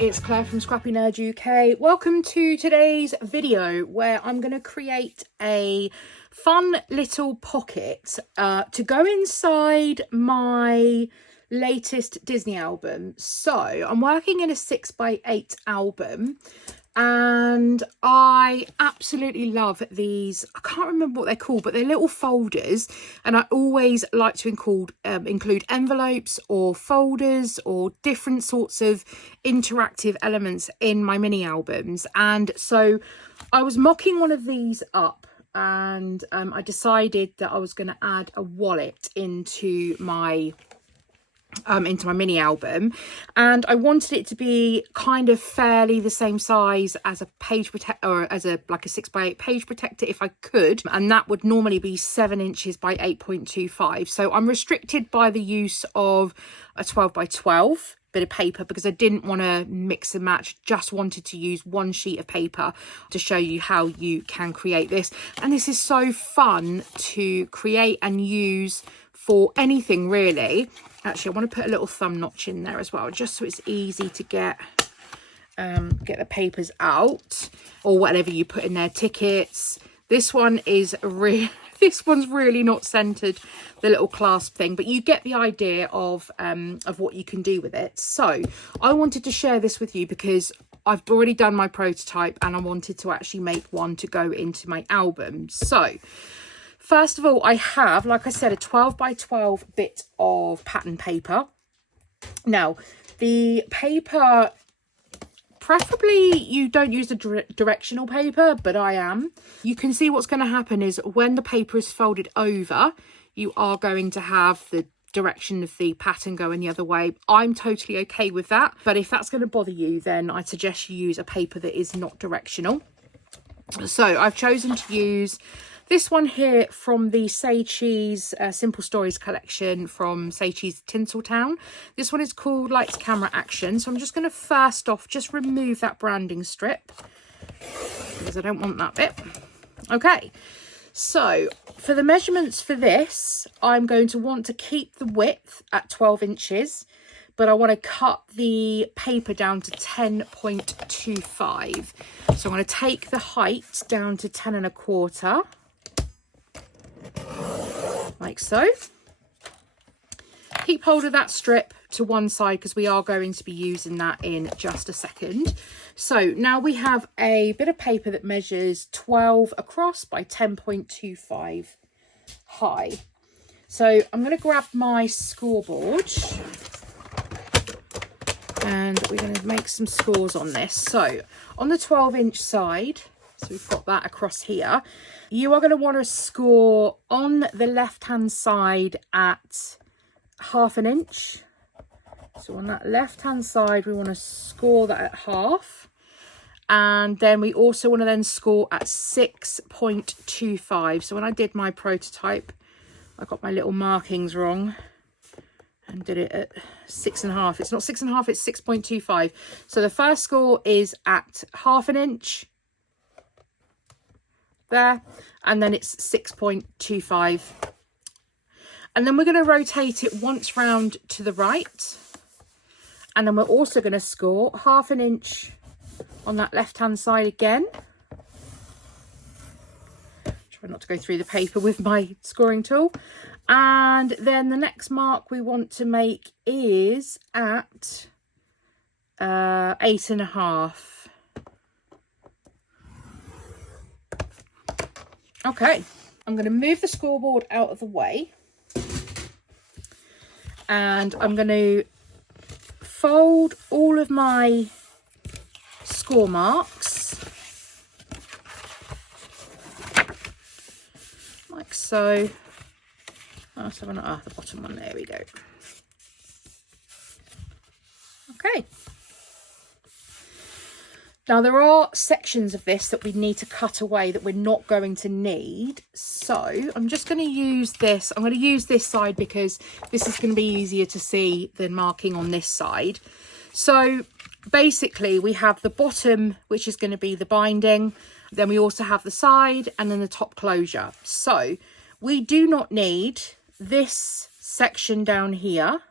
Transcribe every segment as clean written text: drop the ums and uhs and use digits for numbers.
it's Claire from Scrappynerduk UK. Welcome to today's video where I'm going to create a fun little pocket to go inside my latest Disney album. So I'm working in a 6x8 album and I absolutely love these. I can't remember what they're called, but they're little folders, and I always like to include envelopes or folders or different sorts of interactive elements in my mini albums. And so I was mocking one of these up, and I decided that I was going to add a wallet into my mini album, and I wanted it to be kind of fairly the same size as a page protector, or as like a 6x8 page protector if I could, and that would normally be 7 inches by 8.25. So I'm restricted by the use of a 12x12 bit of paper because I didn't want to mix and match, just wanted to use one sheet of paper to show you how you can create this. And this is so fun to create and use for anything really. Actually, I want to put a little thumb notch in there as well, just so it's easy to get the papers out, or whatever you put in there, tickets. This one is this one's really not centered, the little clasp thing, but you get the idea of what you can do with it. So I wanted to share this with you because I've already done my prototype and I wanted to actually make one to go into my album. So first of all, I have, like I said, a 12x12 bit of pattern paper. Now, the paper, preferably you don't use the directional paper, but I am. You can see what's going to happen is when the paper is folded over, you are going to have the direction of the pattern going the other way. I'm totally okay with that, but if that's going to bother you, then I suggest you use a paper that is not directional. So I've chosen to use this one here from the Say Cheese Simple Stories collection from Say Cheese Tinseltown. This one is called Lights, Camera, Action. So I'm just going to first off just remove that branding strip because I don't want that bit. Okay, so for the measurements for this, I'm going to want to keep the width at 12 inches, but I want to cut the paper down to 10.25. So I'm going to take the height down to 10.25. Like so. Keep hold of that strip to one side because we are going to be using that in just a second. So now we have a bit of paper that measures 12 across by 10.25 high. So I'm going to grab my scoreboard and we're going to make some scores on this. So on the 12-inch side, so we've got that across here, you are going to want to score on the left hand side at 1/2 inch. So on that left hand side we want to score that at 1/2, and then we also want to then score at 6.25. so when I did my prototype I got my little markings wrong and did it at 6.5. It's not 6.5, it's 6.25. so the first score is at 1/2 inch there, and then it's 6.25, and then we're going to rotate it once round to the right, and then we're also going to score 1/2 inch on that left hand side again. Try not to go through the paper with my scoring tool. And then the next mark we want to make is at 8.5. Okay, I'm going to move the scoreboard out of the way and I'm going to fold all of my score marks like so. Oh, so the bottom one, there we go. Okay. Now there are sections of this that we need to cut away that we're not going to need. So I'm just going to use this. I'm going to use this side because this is going to be easier to see than marking on this side. So basically we have the bottom, which is going to be the binding. Then we also have the side and then the top closure. So we do not need this section down here.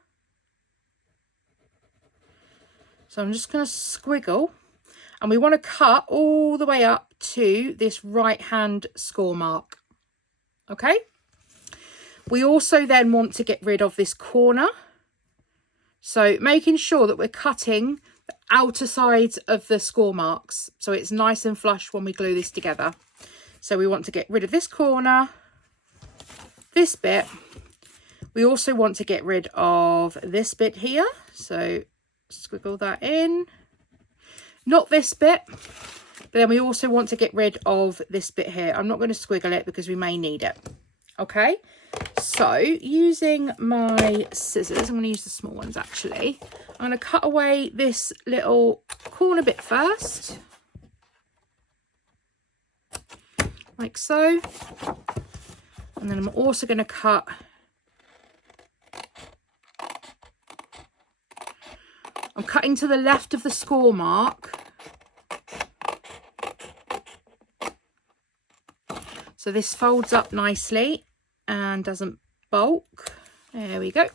So I'm just going to squiggle, and we want to cut all the way up to this right hand score mark. Okay. We also then want to get rid of this corner. So making sure that we're cutting the outer sides of the score marks so it's nice and flush when we glue this together. So we want to get rid of this corner, this bit. We also want to get rid of this bit here. So squiggle that in. Not this bit, but then we also want to get rid of this bit here. I'm not going to squiggle it because we may need it. Okay, so using my scissors, I'm going to use the small ones actually. I'm going to cut away this little corner bit first, like so. And then I'm also going to cut I'm cutting to the left of the score mark. So this folds up nicely and doesn't bulk. There we go.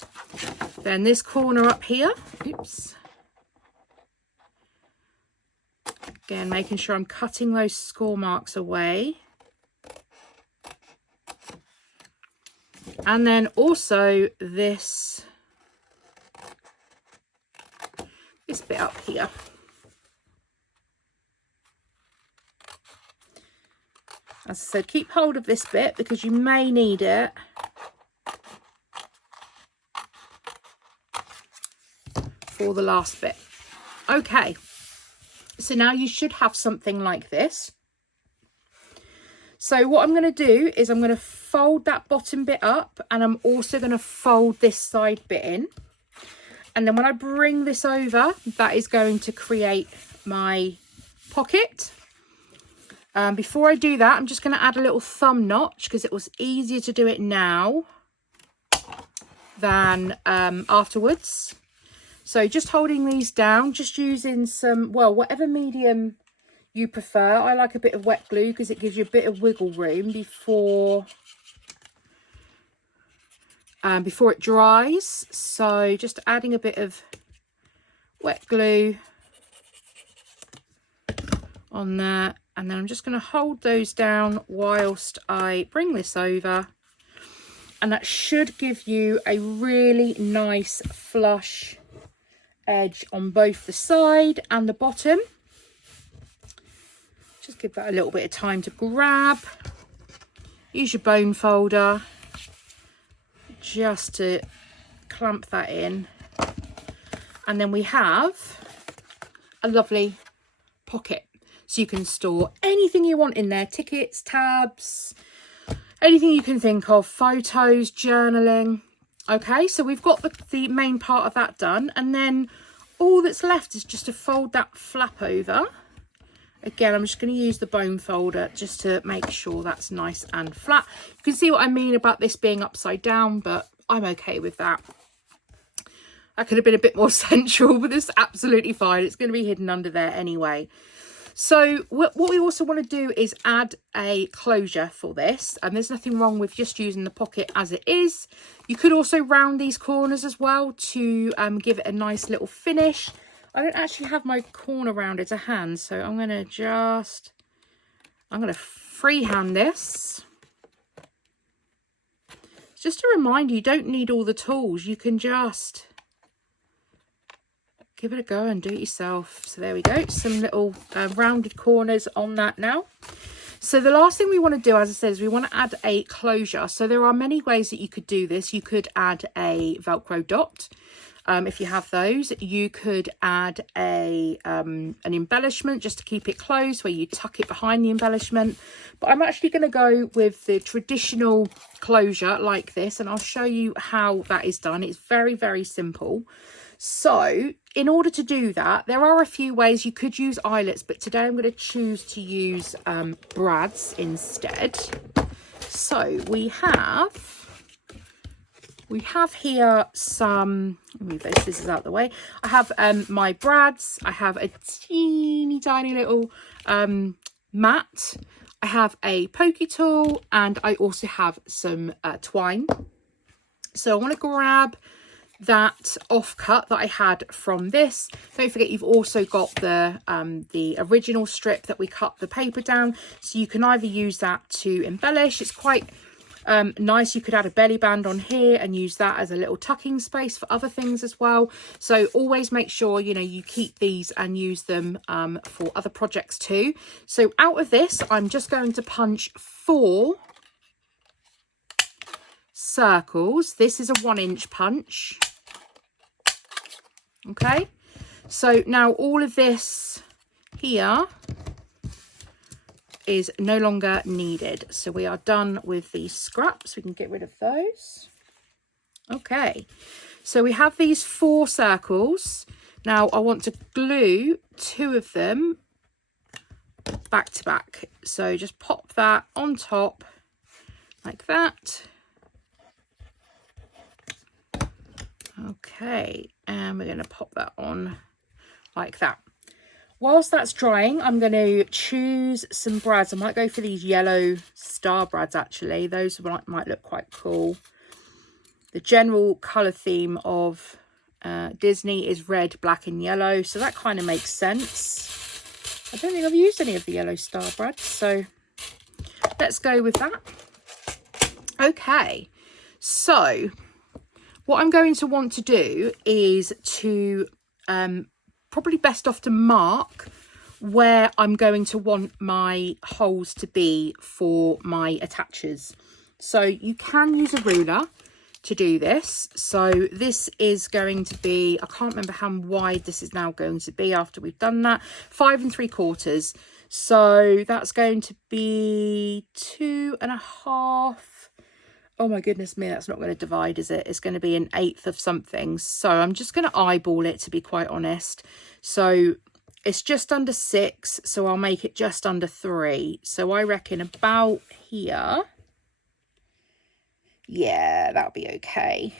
Then this corner up here, oops. Again, making sure I'm cutting those score marks away. And then also this bit up here. As I said, keep hold of this bit because you may need it for the last bit. Okay, so now you should have something like this. So what I'm going to do is I'm going to fold that bottom bit up, and I'm also going to fold this side bit in. And then when I bring this over, that is going to create my pocket. Before I do that, I'm just going to add a little thumb notch because it was easier to do it now than afterwards. So just holding these down, just using some, well, whatever medium you prefer. I like a bit of wet glue because it gives you a bit of wiggle room before it dries. So just adding a bit of wet glue on there, and then I'm just going to hold those down whilst I bring this over, and that should give you a really nice flush edge on both the side and the bottom. Just give that a little bit of time to grab. Use your bone folder just to clamp that in, and then we have a lovely pocket. So you can store anything you want in there, tickets, tabs, anything you can think of, photos, journaling. Okay, so we've got the main part of that done, and then all that's left is just to fold that flap over. Again, I'm just going to use the bone folder just to make sure that's nice and flat. You can see what I mean about this being upside down, but I'm okay with that. That could have been a bit more central, but it's absolutely fine. It's going to be hidden under there anyway. So what we also want to do is add a closure for this, and there's nothing wrong with just using the pocket as it is. You could also round these corners as well to give it a nice little finish. I don't actually have my corner rounded to hand, so I'm going to freehand this. Just to remind you, you don't need all the tools. You can just give it a go and do it yourself. So there we go, some little rounded corners on that now. So the last thing we want to do, as I said, is we want to add a closure. So there are many ways that you could do this. You could add a Velcro dot. If you have those, you could add an embellishment just to keep it closed, where you tuck it behind the embellishment. But I'm actually going to go with the traditional closure like this, and I'll show you how that is done. It's very, very simple. So in order to do that, there are a few ways. You could use eyelets, but today I'm going to choose to use brads instead. So we have here some, move those scissors out of the way. I have my brads. I have a teeny tiny little mat. I have a pokey tool, and I also have some twine. So I want to grab that offcut that I had from this. Don't forget you've also got the original strip that we cut the paper down, so you can either use that to embellish. It's quite nice. You could add a belly band on here and use that as a little tucking space for other things as well. So always make sure, you know, you keep these and use them for other projects too. So out of this, I'm just going to punch 4 circles. This is a 1-inch punch. Okay, so now all of this here is no longer needed, so we are done with these scraps. We can get rid of those. Okay, so we have these 4 circles. Now I want to glue 2 of them back to back, so just pop that on top like that. Okay, and we're going to pop that on like that. Whilst that's drying, I'm going to choose some brads. I might go for these yellow star brads actually. Those might look quite cool. The general colour theme of Disney is red, black and yellow, so that kind of makes sense. I don't think I've used any of the yellow star brads, so let's go with that. Okay, so what I'm going to want to do is to probably best off to mark where I'm going to want my holes to be for my attachers. So you can use a ruler to do this. So this is going to be, I can't remember how wide this is now going to be after we've done that, 5 3/4. So that's going to be 2.5. Oh my goodness me, that's not going to divide, is it? It's going to be 1/8 of something. So I'm just going to eyeball it, to be quite honest. So it's just under 6, so I'll make it just under 3. So I reckon about here. Yeah, that'll be okay.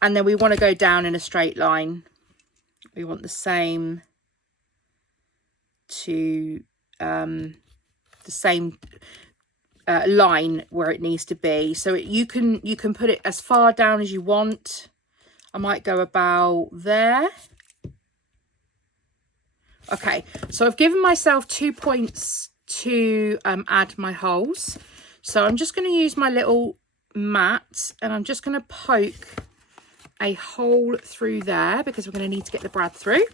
And then we want to go down in a straight line. We want the same to the same line where it needs to be. So you can put it as far down as you want. I might go about there. Okay, so I've given myself 2 points to add my holes. So I'm just going to use my little mat and I'm just going to poke a hole through there because we're going to need to get the brad through.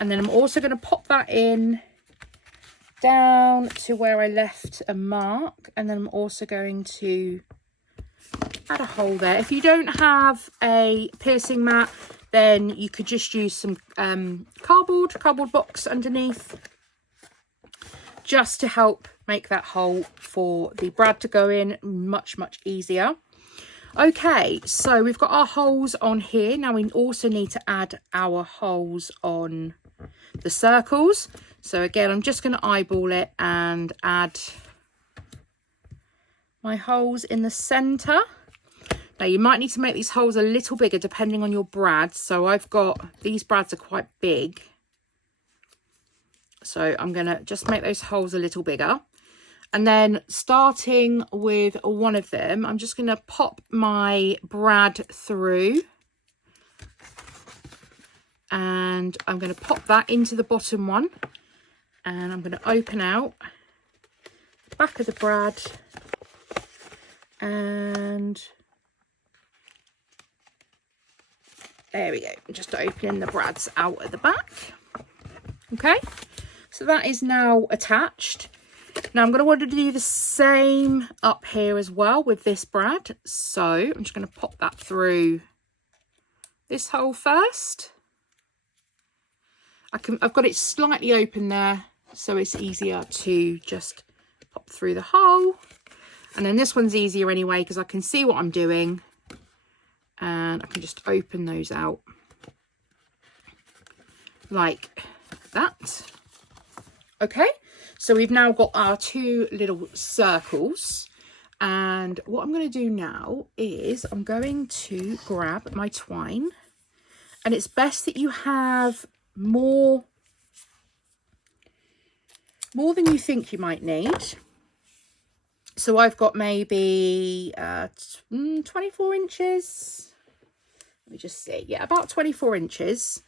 And then I'm also going to pop that in down to where I left a mark, and then I'm also going to add a hole there. If you don't have a piercing mat, then you could just use some cardboard box underneath just to help make that hole for the brad to go in much easier. Okay, so we've got our holes on here. Now we also need to add our holes on the circles. So again, I'm just going to eyeball it and add my holes in the centre. Now you might need to make these holes a little bigger depending on your brads. So I've got, these brads are quite big. So I'm going to just make those holes a little bigger. And then starting with one of them, I'm just going to pop my brad through. And I'm going to pop that into the bottom one. And I'm going to open out the back of the brad. And there we go. I'm just opening the brads out at the back. Okay, so that is now attached. Now I'm going to want to do the same up here as well with this brad. So I'm just going to pop that through this hole first. I've got it slightly open there, so it's easier to just pop through the hole. And then this one's easier anyway because I can see what I'm doing. And I can just open those out like that. Okay, so we've now got our 2 little circles. And what I'm going to do now is I'm going to grab my twine. And it's best that you have more than you think you might need. So I've got maybe 24 inches let me just see, yeah, about 24 inches.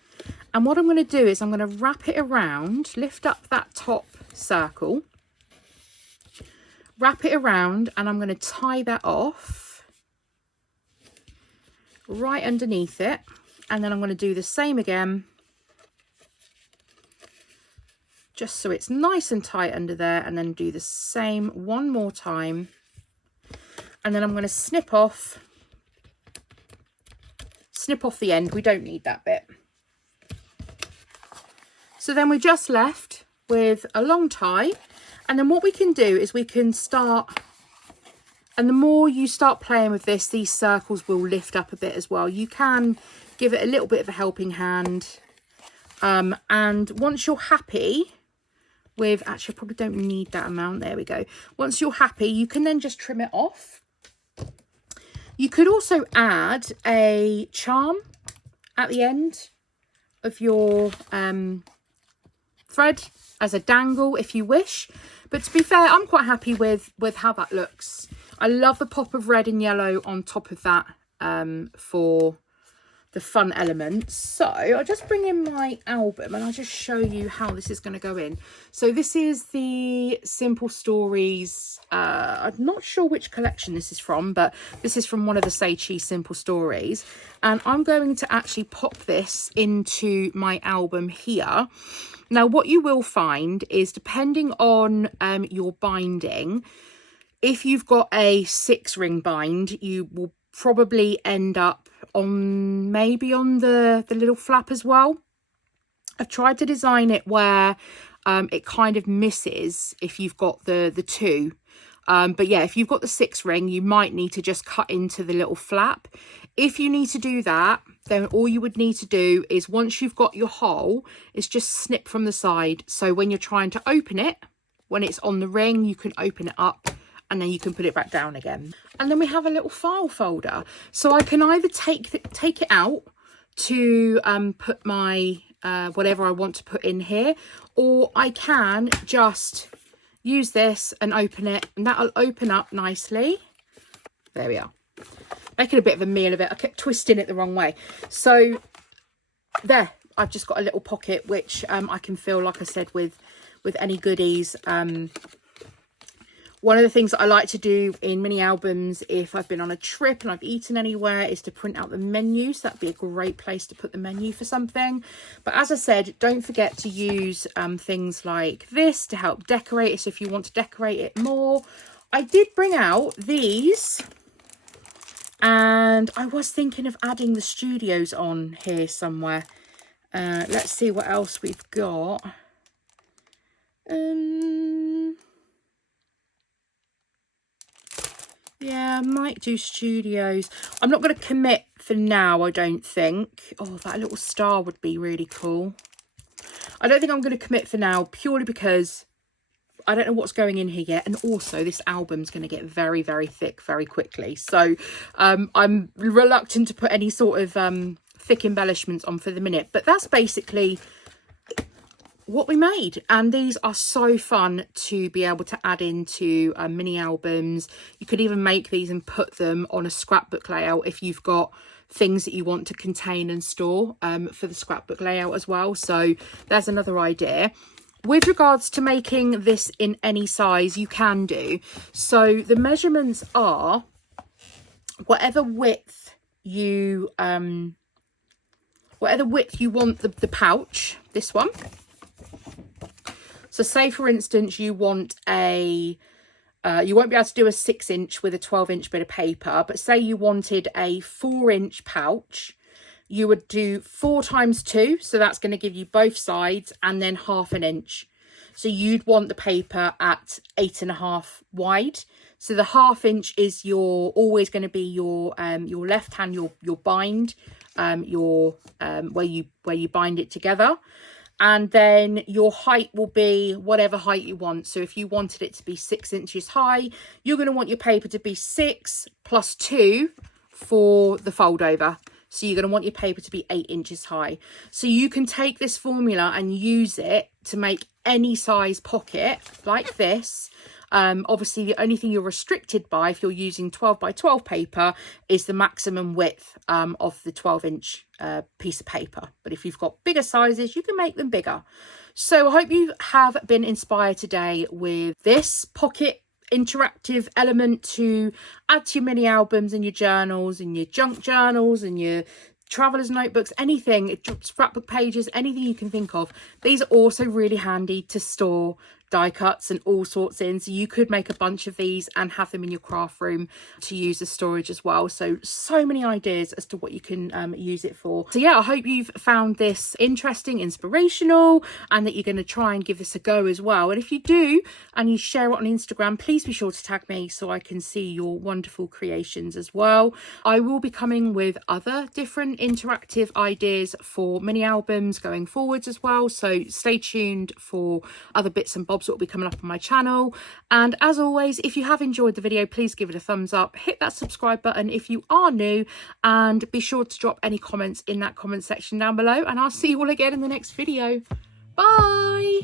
And what I'm going to do is I'm going to wrap it around, lift up that top circle, wrap it around, and I'm going to tie that off right underneath it. And then I'm going to do the same again, just so it's nice and tight under there, and then do the same one more time. And then I'm going to snip off the end. We don't need that bit. So then we're just left with a long tie. And then what we can do is we can start, and the more you start playing with this, these circles will lift up a bit as well. You can give it a little bit of a helping hand. And once you're happy with, actually I probably don't need that amount, there we go. Once you're happy, you can then just trim it off. You could also add a charm at the end of your thread as a dangle if you wish. But to be fair, I'm quite happy with how that looks. I love the pop of red and yellow on top of that for the fun elements. So I'll just bring in my album and I'll just show you how this is going to go in. So this is the Simple Stories. I'm not sure which collection this is from, but this is from one of the Say Cheese Simple Stories. And I'm going to actually pop this into my album here. Now, what you will find is, depending on your binding, if you've got a 6-ring bind, you will probably end up on maybe on the little flap as well. I've tried to design it where it kind of misses if you've got the 2. But yeah, if you've got the 6-ring, you might need to just cut into the little flap. If you need to do that, then all you would need to do is, once you've got your hole, is just snip from the side. So when you're trying to open it, when it's on the ring, you can open it up and then you can put it back down again. And then we have a little file folder. So I can either take it out to put my whatever I want to put in here, or I can just use this and open it, and that'll open up nicely. There we are. Making a bit of a meal of it. I kept twisting it the wrong way. So there, I've just got a little pocket which I can fill, like I said, with any goodies. One of the things that I like to do in mini albums, if I've been on a trip and I've eaten anywhere, is to print out the menu. So that'd be a great place to put the menu for something. But as I said, don't forget to use things like this to help decorate it. So if you want to decorate it more, I did bring out these, and I was thinking of adding the studios on here somewhere. Let's see what else we've got. Yeah, I might do studios. I'm not going to commit for now, I don't think. Oh, that little star would be really cool. I don't think I'm going to commit for now, purely because I don't know what's going in here yet. And also, this album's going to get very, very thick very quickly. So I'm reluctant to put any sort of thick embellishments on for the minute. But that's basically what we made, and these are so fun to be able to add into mini albums. You could even make these and put them on a scrapbook layout if you've got things that you want to contain and store for the scrapbook layout as well. So there's another idea. With regards to making this in any size, you can do. So the measurements are whatever width you want the pouch, this one. So say, for instance, you want you won't be able to do a 6-inch with a 12-inch bit of paper, but say you wanted a 4-inch pouch, you would do 4 times 2. So that's going to give you both sides, and then 1/2 inch. So you'd want the paper at 8.5 wide. So the 1/2 inch is always going to be your left hand, your bind, where you bind it together. And then your height will be whatever height you want. So if you wanted it to be 6 inches high, you're going to want your paper to be 6 plus 2 for the fold over. So you're going to want your paper to be 8 inches high. So you can take this formula and use it to make any size pocket like this. Obviously the only thing you're restricted by if you're using 12 by 12 paper is the maximum width of the 12-inch piece of paper. But if you've got bigger sizes, you can make them bigger. So I hope you have been inspired today with this pocket interactive element to add to your mini albums and your journals and your junk journals and your travelers notebooks, anything, scrapbook pages, anything you can think of. These are also really handy to store die cuts and all sorts in, so you could make a bunch of these and have them in your craft room to use as storage as well. So many ideas as to what you can use it for. So yeah, I hope you've found this interesting, inspirational, and that you're going to try and give this a go as well. And if you do and you share it on Instagram, please be sure to tag me so I can see your wonderful creations as well. I will be coming with other different interactive ideas for mini albums going forwards as well, so stay tuned for other bits and bobs that will be coming up on my channel. And as always, if you have enjoyed the video, please give it a thumbs up, hit that subscribe button if you are new, and be sure to drop any comments in that comment section down below, and I'll see you all again in the next video. Bye.